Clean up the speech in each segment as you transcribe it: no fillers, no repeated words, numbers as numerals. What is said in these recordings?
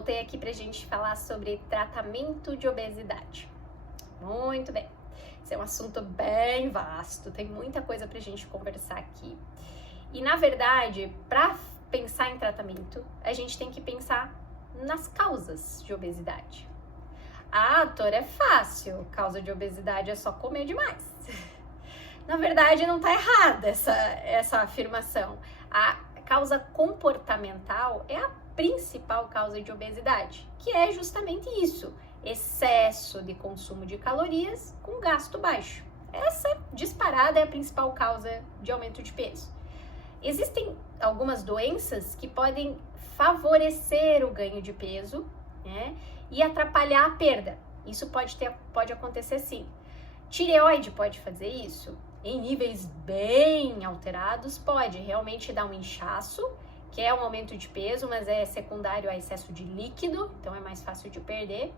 Voltei aqui pra gente falar sobre tratamento de obesidade. Muito bem, esse é um assunto bem vasto, tem muita coisa pra gente conversar aqui. E na verdade, para pensar em tratamento, a gente tem que pensar nas causas de obesidade. Ah, doutora, é fácil, causa de obesidade é só comer demais. Na verdade, não tá errada essa afirmação. A causa comportamental é a principal causa de obesidade, que é justamente isso, excesso de consumo de calorias com gasto baixo. Essa disparada é a principal causa de aumento de peso. Existem algumas doenças que podem favorecer o ganho de peso, né, e atrapalhar a perda. Isso pode acontecer sim. Tireoide pode fazer isso? Em níveis bem alterados, pode realmente dar um inchaço, que é um aumento de peso, mas é secundário a excesso de líquido, então é mais fácil de perder.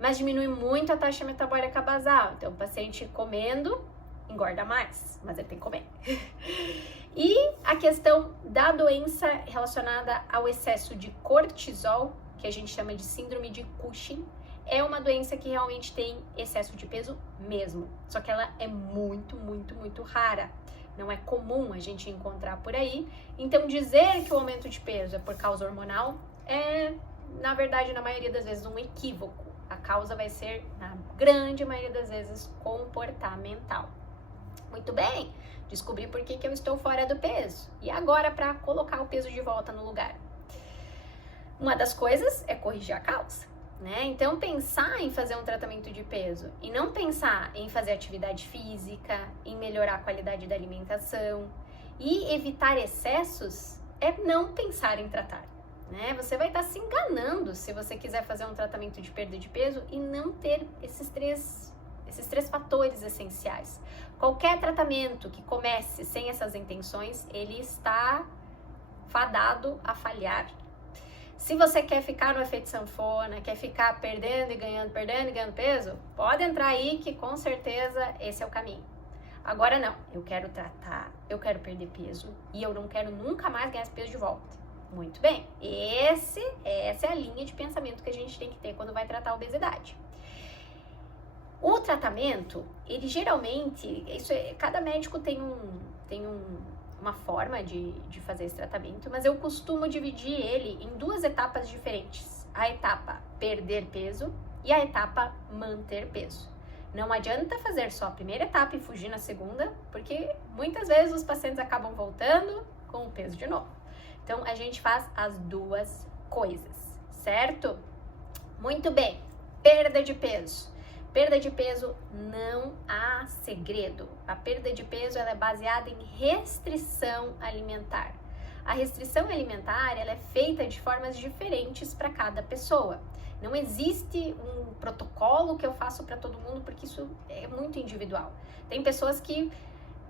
Mas diminui muito a taxa metabólica basal, então o paciente comendo engorda mais, mas ele tem que comer. E a questão da doença relacionada ao excesso de cortisol, que a gente chama de síndrome de Cushing, é uma doença que realmente tem excesso de peso mesmo, só que ela é muito, muito, muito rara. Não é comum a gente encontrar por aí. Então dizer que o aumento de peso é por causa hormonal é, na verdade, na maioria das vezes, um equívoco. A causa vai ser, na grande maioria das vezes, comportamental. Muito bem, descobri por que eu estou fora do peso. E agora, para colocar o peso de volta no lugar? Uma das coisas é corrigir a causa, né? Então, pensar em fazer um tratamento de peso e não pensar em fazer atividade física, em melhorar a qualidade da alimentação e evitar excessos é não pensar em tratar, né? Você vai estar se enganando se você quiser fazer um tratamento de perda de peso e não ter esses três fatores essenciais. Qualquer tratamento que comece sem essas intenções, ele está fadado a falhar. Se você quer ficar no efeito sanfona, quer ficar perdendo e ganhando peso, pode entrar aí que com certeza esse é o caminho. Agora não, eu quero tratar, eu quero perder peso e eu não quero nunca mais ganhar esse peso de volta. Muito bem, essa é a linha de pensamento que a gente tem que ter quando vai tratar a obesidade. O tratamento, ele geralmente, cada médico tem uma forma de fazer esse tratamento, mas eu costumo dividir ele em duas etapas diferentes. A etapa perder peso e a etapa manter peso. Não adianta fazer só a primeira etapa e fugir na segunda, porque muitas vezes os pacientes acabam voltando com o peso de novo. Então, a gente faz as duas coisas, certo? Muito bem, perda de peso. Perda de peso não há segredo. A perda de peso ela é baseada em restrição alimentar. A restrição alimentar ela é feita de formas diferentes para cada pessoa. Não existe um protocolo que eu faço para todo mundo, porque isso é muito individual. Tem pessoas que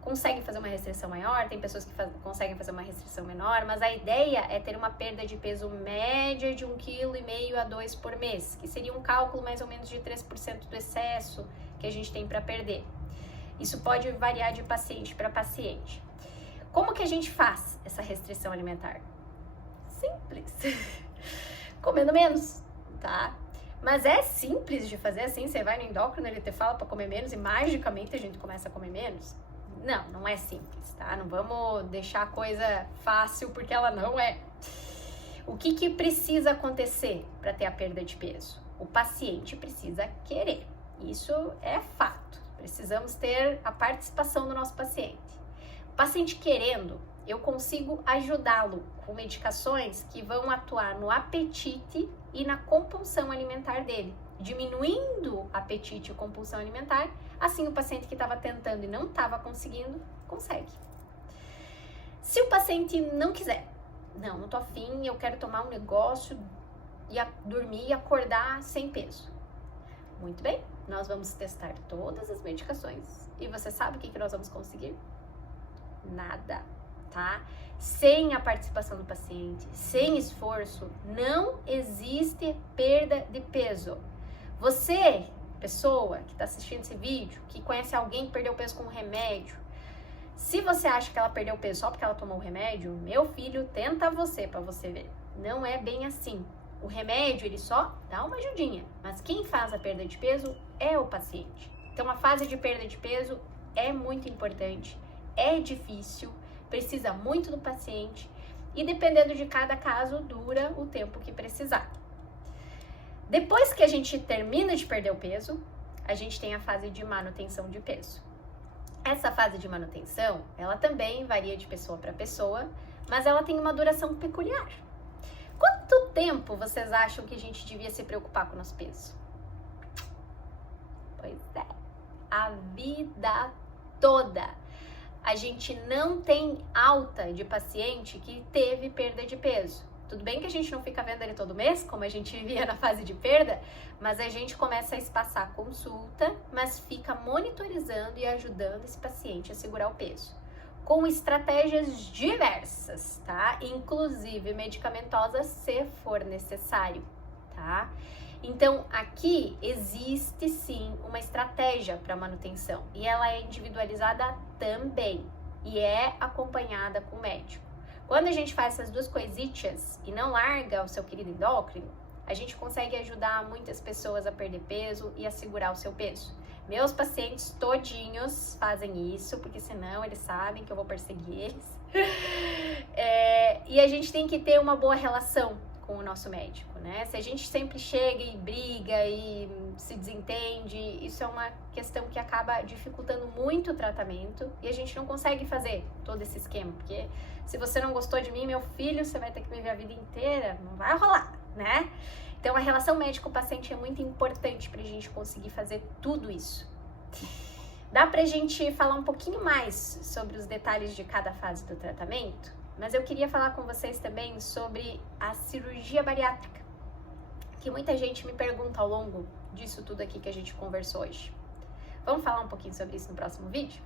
conseguem fazer uma restrição maior, tem pessoas que conseguem fazer uma restrição menor, mas a ideia é ter uma perda de peso média de 1,5 kg a 2 por mês, que seria um cálculo mais ou menos de 3% do excesso que a gente tem para perder. Isso pode variar de paciente para paciente. Como que a gente faz essa restrição alimentar? Simples. Comendo menos, tá? Mas é simples de fazer assim, você vai no endócrino, ele te fala para comer menos e magicamente a gente começa a comer menos? Não, não é simples, tá? Não vamos deixar a coisa fácil porque ela não é. O que precisa acontecer para ter a perda de peso? O paciente precisa querer. Isso é fato. Precisamos ter a participação do nosso paciente. O paciente querendo, eu consigo ajudá-lo com medicações que vão atuar no apetite e na compulsão alimentar dele, diminuindo apetite e compulsão alimentar. Assim, o paciente que estava tentando e não estava conseguindo, consegue. Se o paciente não quiser, não tô afim, eu quero tomar um negócio e dormir e acordar sem peso. Muito bem, nós vamos testar todas as medicações. E você sabe o que nós vamos conseguir? Nada, tá? Sem a participação do paciente, sem esforço, não existe perda de peso. Você, pessoa que está assistindo esse vídeo, que conhece alguém que perdeu peso com um remédio, se você acha que ela perdeu peso só porque ela tomou o remédio, meu filho, tenta você para você ver. Não é bem assim. O remédio, ele só dá uma ajudinha, mas quem faz a perda de peso é o paciente. Então, a fase de perda de peso é muito importante, é difícil, precisa muito do paciente e, dependendo de cada caso, dura o tempo que precisar. Depois que a gente termina de perder o peso, a gente tem a fase de manutenção de peso. Essa fase de manutenção, ela também varia de pessoa para pessoa, mas ela tem uma duração peculiar. Quanto tempo vocês acham que a gente devia se preocupar com o nosso peso? Pois é, a vida toda. A gente não tem alta de paciente que teve perda de peso. Tudo bem que a gente não fica vendo ele todo mês, como a gente vivia na fase de perda, mas a gente começa a espaçar a consulta, mas fica monitorizando e ajudando esse paciente a segurar o peso. Com estratégias diversas, tá? Inclusive medicamentosas, se for necessário, tá? Então, aqui existe sim uma estratégia para manutenção e ela é individualizada também e é acompanhada com o médico. Quando a gente faz essas duas coisitas e não larga o seu querido endócrino, a gente consegue ajudar muitas pessoas a perder peso e a segurar o seu peso. Meus pacientes todinhos fazem isso, porque senão eles sabem que eu vou perseguir eles. E a gente tem que ter uma boa relação com o nosso médico, né? Se a gente sempre chega e briga e se desentende, isso é uma questão que acaba dificultando muito o tratamento e a gente não consegue fazer todo esse esquema, porque se você não gostou de mim, meu filho, você vai ter que me ver a vida inteira, não vai rolar, né? Então a relação médico-paciente é muito importante pra gente conseguir fazer tudo isso. Dá pra gente falar um pouquinho mais sobre os detalhes de cada fase do tratamento? Mas eu queria falar com vocês também sobre a cirurgia bariátrica, que muita gente me pergunta ao longo disso tudo aqui que a gente conversou hoje. Vamos falar um pouquinho sobre isso no próximo vídeo?